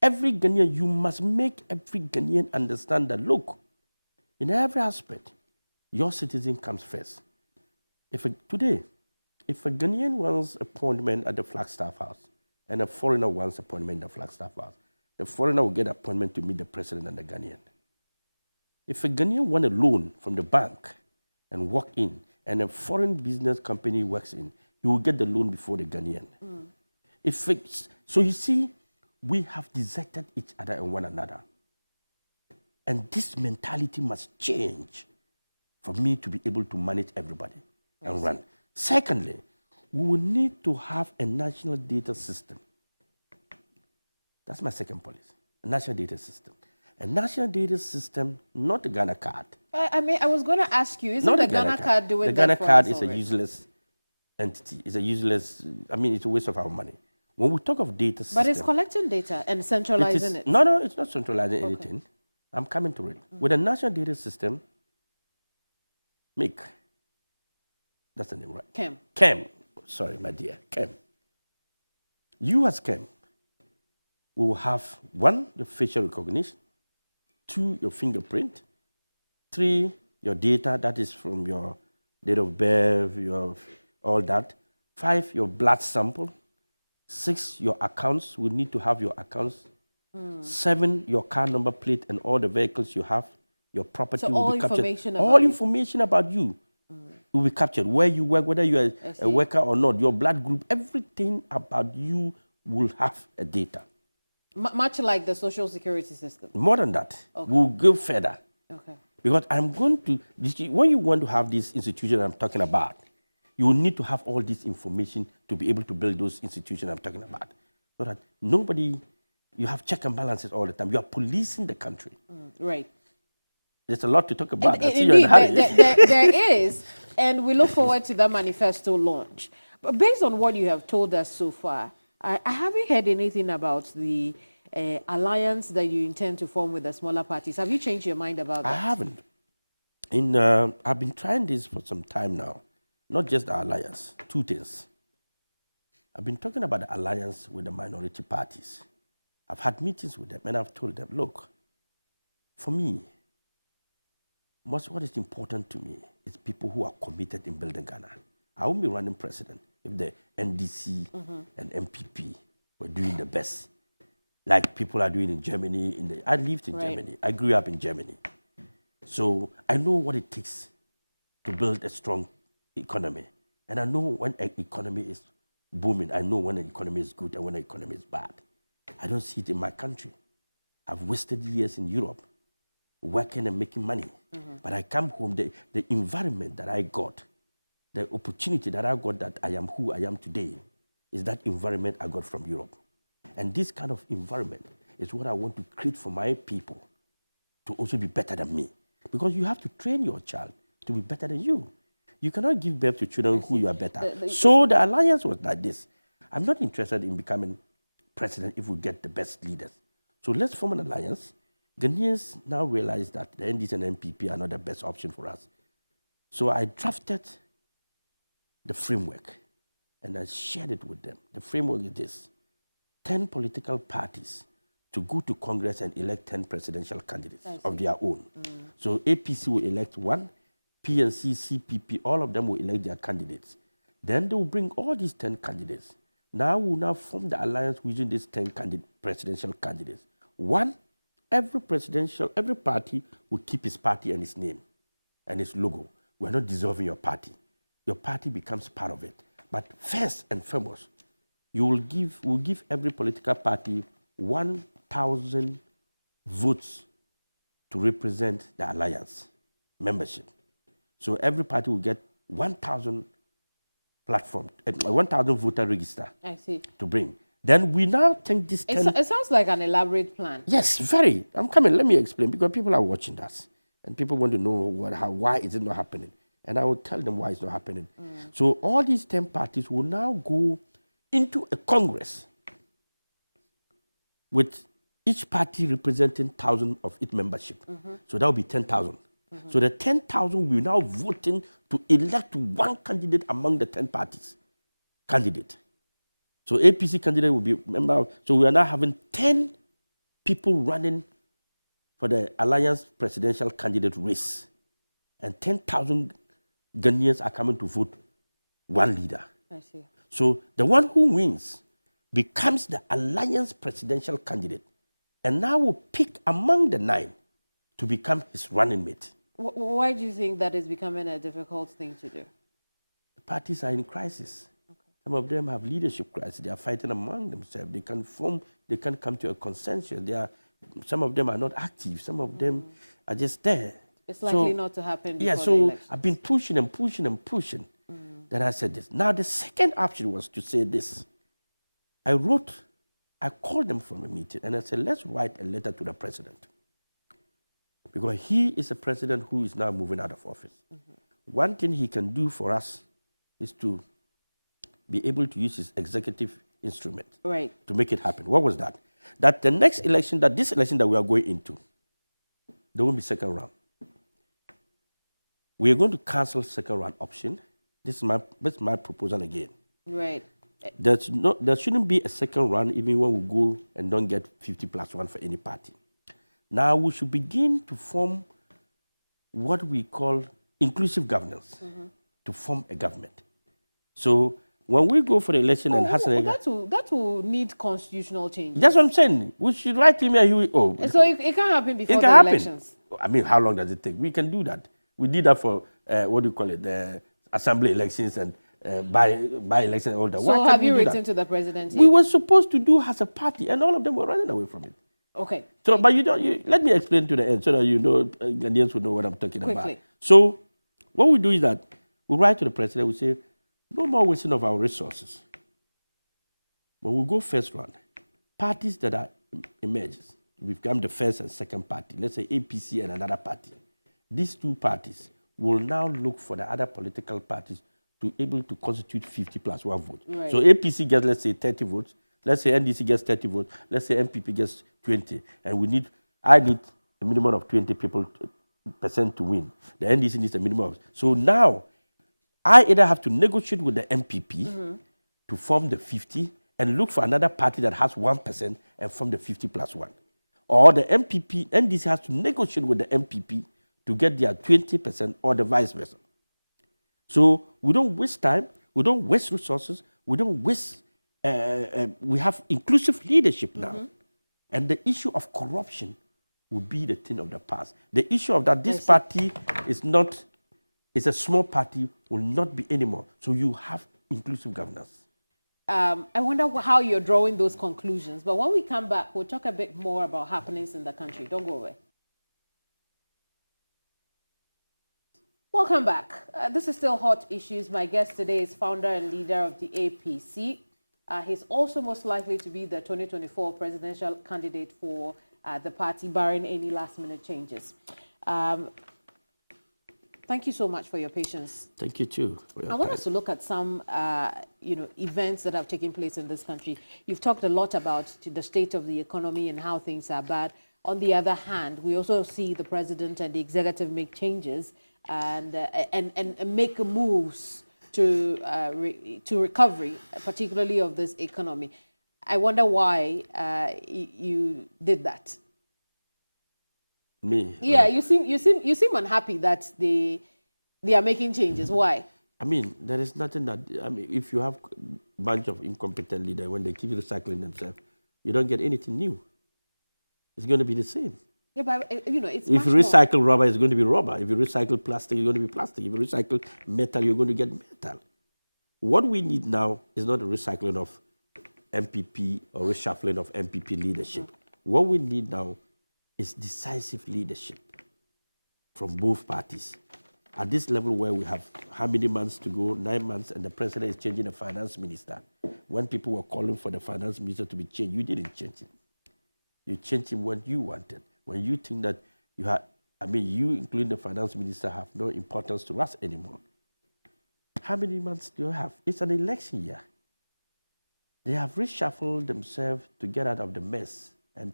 every Ghanaian, you must make every Ghanaian understand that, look, in every aspect, your citizen comes first. Today, if a Ghanaian wants appointment at the Flagstaff House and a foreigner wants appointment at the Flagstaff House, the foreigner will get appointment to meet the president and the Ghanaian. If a Ghanaian wants a loan from the bank and walk in, and a foreign business company works in, he will get the loan before the Ghanaian. So you see, we have deserted each other and one another. And this mentality must change for me to be able to manage everybody and run. Secondly, we will need to have a national data system. That's my second policy, a national data system. A national data system, not the Ghana card. I was going to ask you, isn't the Ghana card doing that? The Ghana card is a useless entity. It's a useless, it's a waste of our money. When we talk of data system... But it's collecting data and centralizing it. No, it's not centralizing anything. I'm coming to it. With a national data system, that's the name, right? KEM. Sorry, my dear, KEM. You as KEM will have 1, the facial recognition, 2, your fingerprint, 3, your data, that is from your date of birth, all that, 5, your blood sample, 6, your accounts, we need to have your accounts, 7, your car number plate and all the vehicles you have, your property will be captured. All information about you will be captured, where you work, whether you are a worker or not, your blood group, everything about you will have a data. Much like the social security system. More than that, we'll go further. Because I'm going to, when you want to have this institution I'm talking about, you will need to have all this information to be able to build those institutions I'm talking about. So that nobody, you have check and balances all the time. You are policing the country. Right. There's a lot to talk about. Indeed, there is, and we look forward to that manifesto launch. But based on what you have told us so far, I haven't heard anything about the alliance that you intend to form with the smaller parties. Have you changed your mind about that? I haven't. I've been trying this for some time now. Not just the alliance, 2 things. I've been talking about the alliance with the minority parties. I've had meetings with them and I've told them, look, for me, what is important to me is people who are committed in building Ghana. I won't be running president if the NDC and NPP were doing the best, like people are doing in Germany. I lived in Germany. I grew up in Germany. So I know what it takes to build a strong economy. And I know when an economy is booming. I know when an economy is good and when an economy is bad. I don't see it in my country. I've wasted years in Europe working and making money. But I come home, the environment that I got, the opportunity that I got that I am who I am today is that environment I got from Europe. And this kind of environment is what I want to create for my people to also be better than me. Because you have to train your child to be better than you. You cannot give birth to children who you are better. So the alliance was like this. I'm not interested in becoming president if we get the best leaders. So let's form an alliance. Ghanaians now realize that the NDC and NPP are not the best option for us. So I drafted the framework and I shared it with them. The framework is this: 10 political parties to go to Congress and elect 10 presidential candidates of their own. So APC will elect 1, PNC, CPP, all of them will elect their candidates. Then they will bring all these 10 candidates. Now we will now form the alliance using these 10 presidential candidates. 1 every party will keep his party and his name and its logo. We're not dissolving your party. Your party becomes part of it. But first and foremost, we'll give every political party 1,000 votes to represent the alliance membership. So every party will get 1,000 platform, 1,000 voter register. I see. To bring. Then we now think this. It sounds like an elaborate plan. Yes, very. I'm coming. Let me explain, because people are watching us and people want to know why is it not happening, and I will tell them why it's not happening. So all these 10 parties will now go into a congress with each party representing 1,000 of its membership. So that will be 10,000. So the 10,000 will now vote in to elect one candidate among the 10 parties. Candidate. So APC candidate will be member. So we are now having 10 people running for the alliance presidential candidate race, and 10,000 Ghanaians are coming to vote one leader. I see. So the one who wins becomes the alliance presidential candidate, and now will pick among the 9 to become his running mate. Why do you think that is becoming a difficult thing to do? The parties are in crisis. Okay. Some of them have leadership crisis. They are fighting among themselves. They can't come to a consensus. Some of them are not active. Some of them are just there. It's likely not to happen before yeah, the so election. I've been pushing and pushing and pushing. Then I said this. Now the second option was to say this. I called them from a meeting and I said, let's write a letter to the president. Because he is a president who is now moving out of office. One thing he can do for us is to be able to use his executive instrument to make it happen. What was that? That the next election, this election that we are going into, there won't be second round. We are going to cancel second round option. This is my proposal again. Right. There shouldn't be a second round even when we go and don't get 50+1 for any party. Now we should begin to form what we call inclusive governance to form a government. So when we go for the election and Hassan Ayariga, that will need constitutional change. That's what I'm saying. We should write him here. So it can't happen before the elections. I mean, how long does it take? We can do that. We did that for the assembly elections and by election and all that. So have you written to the president yet? We were supposed to do as a party, and all of them were running away from it. Okay. So, but let me explain to the end so that Ghanaians will know what I'm talking Quickly. about. So, what we do is that we write to the president, we say, no more wasting of our resources. When we go first round, parties that are emerges, we become the first and second party, let's say APC and another party. These 2 parties will now look for the other political parties to be able to constitute 50+1 vote. Right. So APC gets, let's say, 30 votes. Let's say NDC gets 30 votes. Let's say NPP gets 20. And I need a minimum of 20% to win. The NDC needs a minimum of. So now, I either have to negotiate with the NPP to form the 50 and look for another party that has 1% and form the 50+1. Or the NDC has to negotiate with the NPP to get their 20% or the vice versa. So we don't waste time, we don't waste resources, we don't waste, we have inclusive leadership now. And the issue of corruption will be the thing of the past. The issue of that this party is a small party will not be anymore. So you have inclusive governance. I wonder how you're drawing those conclusions. But when we come back, we'll talk a bit more about happenings in the country. Don't go away. Welcome back. This is still Hot Issues. My guest today is founder and leader of the APC. He's also most likely to be the 2024 presidential candidate for the party, barring any last-minute changes. Thank you so much for your patience. Thank you too. I want us to look at some, events that have taken place in this country. You've talked a lot about the state of the economy and how things are bad. On the other hand, we also see the president and the executive make changes and make moves to recovery, particularly of this economy. I wonder why you did that. Me? Yeah, you seem unhappy that they are making changes. Why? I mean, there is nothing that, if you have a bunch of incompetent leaders, when they keep recycling themselves, you don't get anything new. It's going to be the same. Yeah, but it's If you much more. recycle rubber, it's going to be rubber. If you recycle plastic, it's going to be plastic. If you recycle metal, you're going to get metal. What we need now is not a recycling of MPP or reshuffling of MPP leadership. What we need now is decisive leadership from both parties. At this level where we have how many months to go? 9 months, and the president is changing the finance minister. When people were calling for the finance minister to be changed, you didn't change him. You changed him when you wanted. When you think that you have, you including the finance minister have no importance to us anymore. How many months do you have? It's an election year. They have reshuffled themselves to get out of the mess and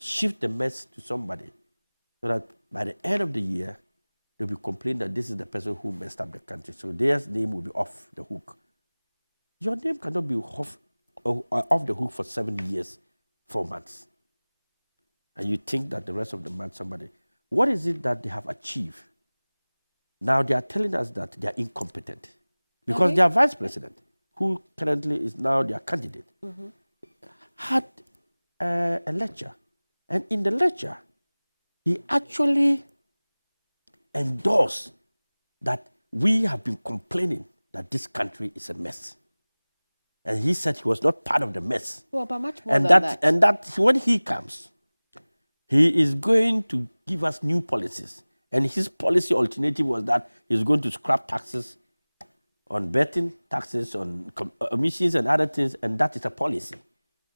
shift the mess to somebody so that by the end of the year, they'll be complaining that this is the person who messed up the country. So their name will be off the hook. Your name cannot be off the hook for 7 years, 4 months. And you think that the rest of the month somebody. What is it that they have achieved? Now they are telling us that they are incompetent because their vice president, who currently is now their candidate, had a lecture. And in the lecture, he actually endorsed that we have been complaining that this country is a mess. And he said he was not part of the mess. Well, but much more than that. And that when he comes, he is going to give us new policies. And his policy alternative was that he's going to scrap taxes on betting, taxes on emissions and other things, and that is a policy.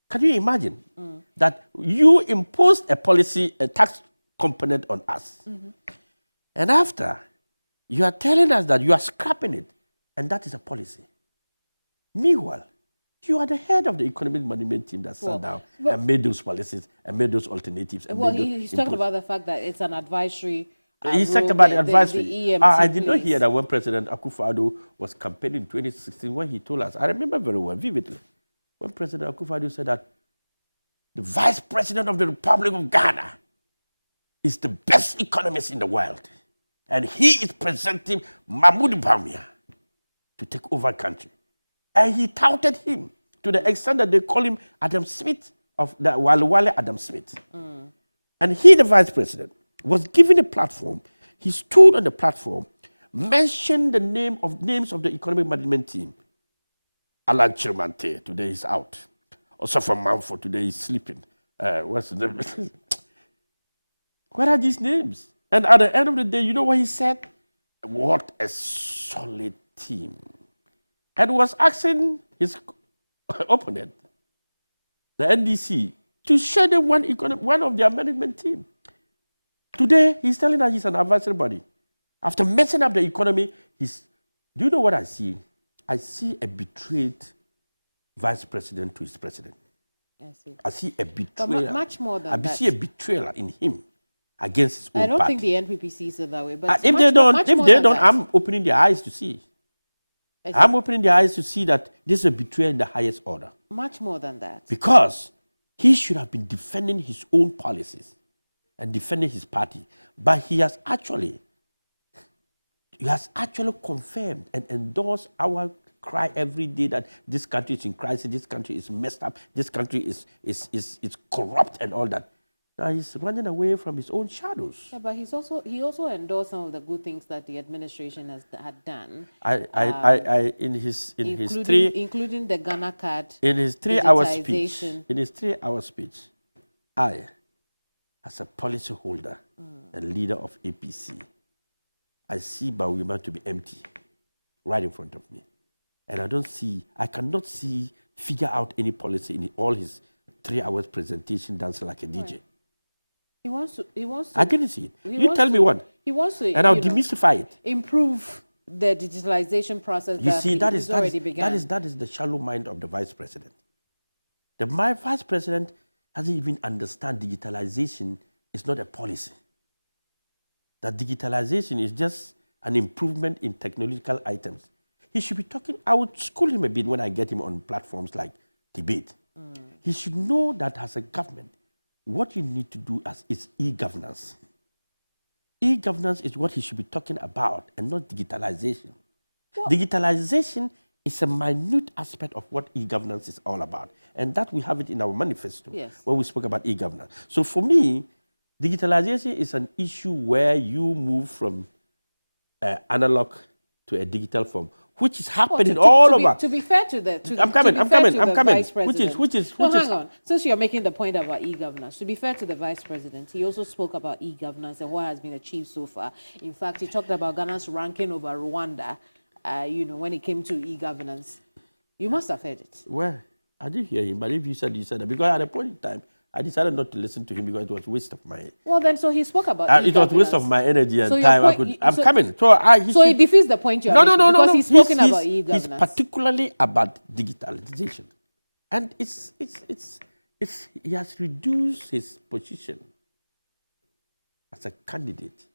Can you imagine that you imposed a policy, a tax component on us, and after you are telling us that you are scrapping it, and that is a policy. Meanwhile, you are the head of the economic management team that sat down and made those policies and made those alternatives. And He's talking about the fact that it's an advisory. He's talking about the advisory. The EMT, I did not hear that when President Akufo-Addo was campaigning in 2016, when he told us, I remember very well, vividly, when President Akufo-Addo said that the Vice President of the Republic of Ghana is the best economist in the world. And he is presenting Mahmoud Bawumia to take over the country. And he touted him to the extent that they call him Adam Smith of the Wale Adam Smith. And he, the vice president, was given a platform. He stood on the platform, mentioned the names of the economic management team. Alan Chirmante, today is out. Osofa Manfo, today is sleeping. What's the name? What are these names? And at the end of the day, you know what he said? What a solid team. And was asking his opponent, the NDC, to show them one of their management team. Today, he's telling us he's an advisory body. After messing up the economy, do you know what I see? I see a betrayed vice president to his president. I see a betrayal. But much more than that. I see a betrayal in him against his own party. I don't think the NPP sees it that way. But if they don't, I'm opening their eyes to see. I'm opening their eyes to see that this is a betrayal in the highest order. Much more than that. Because he should have been defending his own policies and defending his party. But he has actually confirmed and endorsed our cry every day that this country is in crisis, this country is messed up, this country is corrupt and all that. Now he's running away from his own shadows. Yeah, but he also endorsed some of the good things that the administration had done. Including the Ghana card. In his 3-hour speech, I, as a policyholder and leader of APC, I see Bawumia to be empty right in front of me. And I cannot figure out any policy in all his 3 hours presentation dancing like a DJ. Right. He wants to. I didn't see it. You tell me one. He wants to. And I'll demystify it. Improve the digitalization process. You see, that is already begun. That is the shallow mind of the vice president. My vice president doesn't even understand digitalization is not a policy. That digitalization is just an improvement in technological items. He should be talking. I would school him a bit when I get him on platforms like debate. He should know that as a government, what you need to do is e-governance. E-governance is what he should be talking about and not digitalization. What? Digitalization It's a minute aspect of what e-governance is all about. And that we have it in our manifesto when we spoke about e-governance. So for me, digitalization is an issue where you move from analog to a digital form, which is happening all over. To be fair to the I'm coming. Vice President. Which is hang on. Since you're making the point about e-governance, to be fair to the Vice President, he also spoke about e-governance and what has been achieved so far. In fact, he talked about Ghana's ranking over Rwanda, when it came to e-governance. You must have heard it. Well, I did hear him, but if you said that, because at a point in time, I decided not to listen to him because it was a waste of my... Well, then, so he spoke about it was a waste of my energy and so time. I'm coming. So it defeats the point you're making. Because he's spoken about e-governance. He's particularly about digitalization. And he has reduced his position as a candidate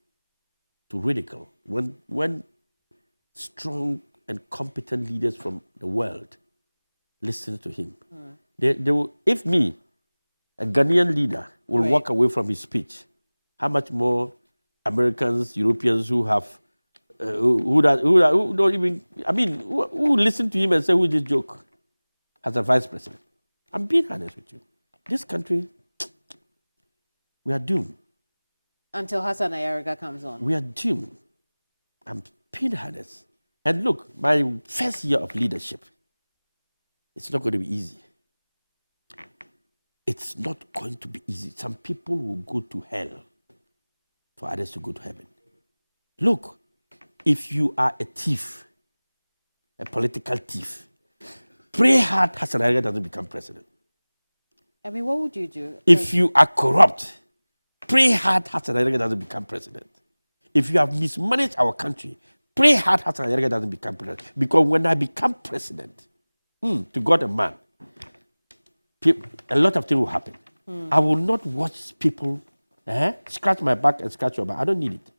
to ridicule when strong and competent leaders from the world listen to him. They will, if me, a Ghanaian leader, will walk away from his speech, how much more Americans, Europeans who have, who don't even, who listen to him and say, who is this joke? As a vice president. I'm being honest with you. This country, we are doomed. Until Hassan Ayariga comes on. We are doomed. I'm being honest. And look, my first year of leadership, it's not going to be easy. It's not going to be easy. Some people will go to hell for others to go to heaven. Look, if you are a thief, a political thief, pray hard Hassan Ayariga doesn't become president. What would you do? If you are corrupt, pray hard Hassan Ayariga doesn't become president. If you have mismanaged our country, pray hard Hassan Ayariga doesn't become president. Because when I become president, to God and man, a lot of things will happen. I will not watch people scratch my back and scratch your back. I don't need it.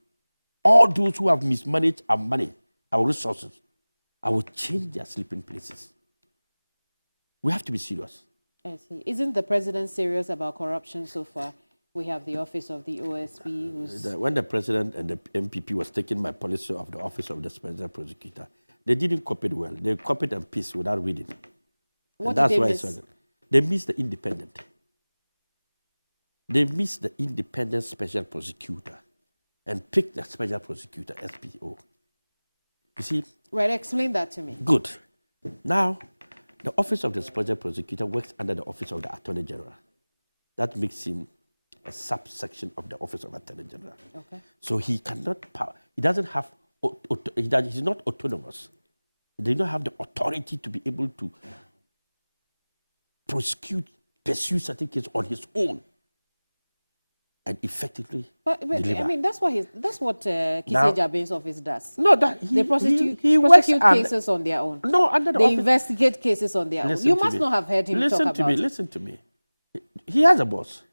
All those who have mismanaged our money, our resources, I will change their sleeping places. We have to be serious. I see. Isn't the president serious about corruption so far? We have the office of the OSP. When the president and the NPP was taking my policy of the office of the special prosecutor, they didn't copy it well. They copied and pasted without reading. What did they miss? They missed the independent. They missed the independent special prosecutor and picked the special prosecutor, SPO. You see? Right, explain that to me. Good. Now, the office of the special prosecutor works under the office of the Attorney General. That makes him a subsection of the office of Attorney General. Okay. So he cannot, he doesn't have, he's not autonomous. He does not have the authority to be able to pursue certain cases on his own and effectively deliver. That's what Kisei Jabe's office does. No, that they prosecute cases on their own. No, under the they office. Investigate cases on their own. You must not have heard him talk about it. Listen to me. He has a boss.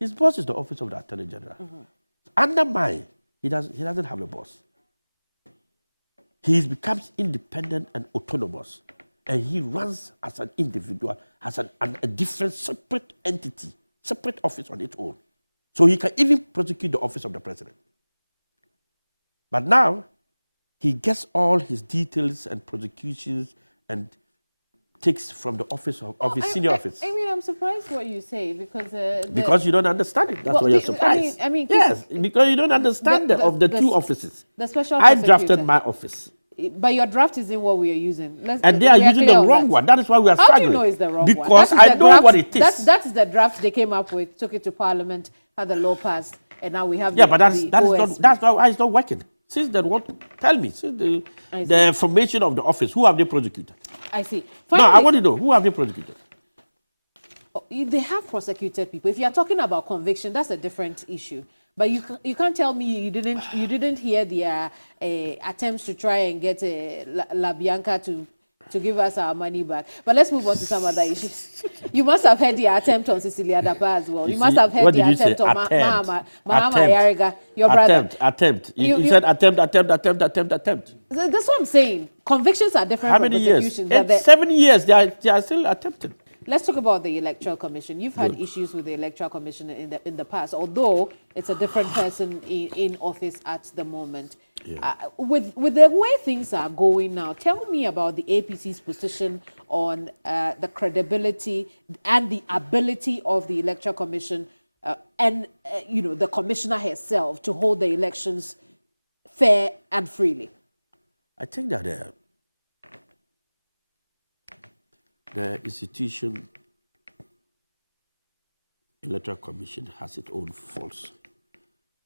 His boss is the office of the Attorney General. Under mine, he doesn't have a boss. He becomes independent and autonomous. And he runs as an individual, as a different, separate entity, separate office on its own. So he can even prosecute the office of the president. But now, he gets all his details and prosecutions and takes from the office of his senior office. I'm surprised what you say because you don't understand it. That's why you're surprised. Yes, because you don't understand the two offices. The special I drafted my office. But your draft isn't what we are using. And they are using the wrong one. That is why we are struggling. How do you know it's the wrong one? Because I know what it is. That's the draft they came up with, took it to Parliament, had the law passed, and now we have but that's not why it's not working. Since the formation of the office, who have they prosecuted? I see. Finally, no, I want to know, who have they prosecuted? They have prosecuted people. If you are talking about conviction, that's a different issue. But you can't tell me you didn't hear their attempts to try and get La Bianca to give us our money back. But let's move on to some other issues. You must have heard the attempt on Cecilia Dapa as well. You must have heard the attempt on Mahama Ayariga, your brother. Attempt. You said attempt. That's what I'm saying. Convictions are different from prosecutions. How many years? 7 years. They are still attempting. Let's talk about the Electoral Commission. You've had issues with the Electoral Commission in the past, although it's a different person in office at the moment. With the way things are going now, tell me about the APC's position on the credibility and the ability of the Electoral Commission and the commissioner herself to hold the elections fair and freely. I think that the institution Electoral Commission has its own faults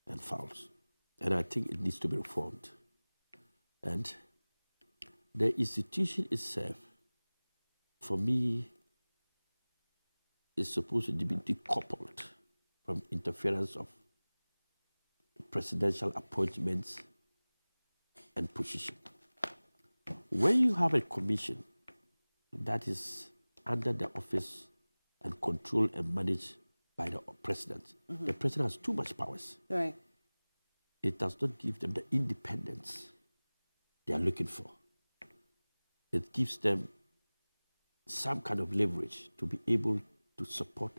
and fouls, and I think it needs to be reformed. And the institution itself, for me, is supposed to be decoupled from interference of presidential appointments and position. When you have a commission that is under the office and controlled and managed by the president, the president has too much powers. Right. It does not give them the independence they are looking for. It gives them some kind of leverage to be able to support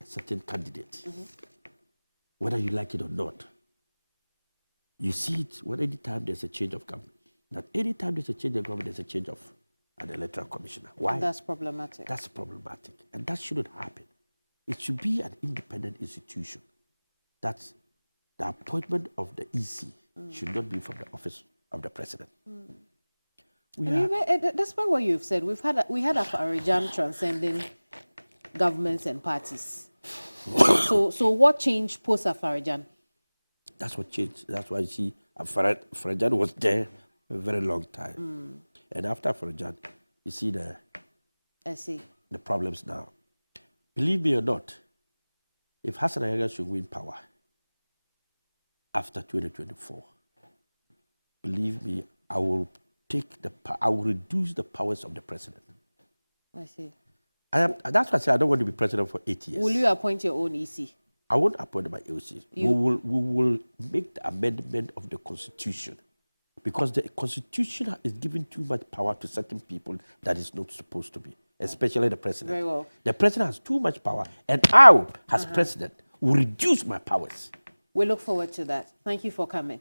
a certain candidate, whether you like it or not. You see it when any time there's a change of government. That any time there's a change of government, there's a change of an electoral commissioner. Why? And that's problematic. That's problematic. And that shouldn't happen. It should be an independent institution. That's the appointment of the EC should not be from the office of the president. Despite what you've said, we had a Farijan transcending governments and parties. So what changed post Farijan? That's what changed. That's why you see Farijan was there for a very long time. And after Farijan, you see the problems now. Believe me or not, if Hassan Ayariga should win power after 2024, believe me, I will reduce the powers of the president. I see. That's why I say I don't want to be president for 8 years. Will you appoint your own EC? I won't appoint my EC. We will make the amendment of the Constitution, because the Constitution is giving too much power to certain people that is not supposed to be, especially the president. Very well. The president has too much power, and I, as president, will reduce my powers. We look forward to that. Thank you for coming.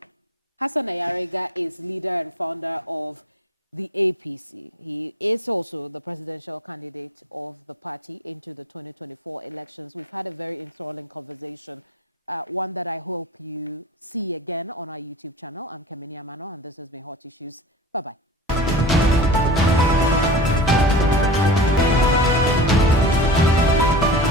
Hassan Ayariga is leader and founder of the APC. He is also the presidential candidate of the party into the 2024 elections. We've had a very enthralling conversation, one that I hope you see again on our YouTube channel. I'm Kemini Amano, and this has been Hot Issues. Bye-bye.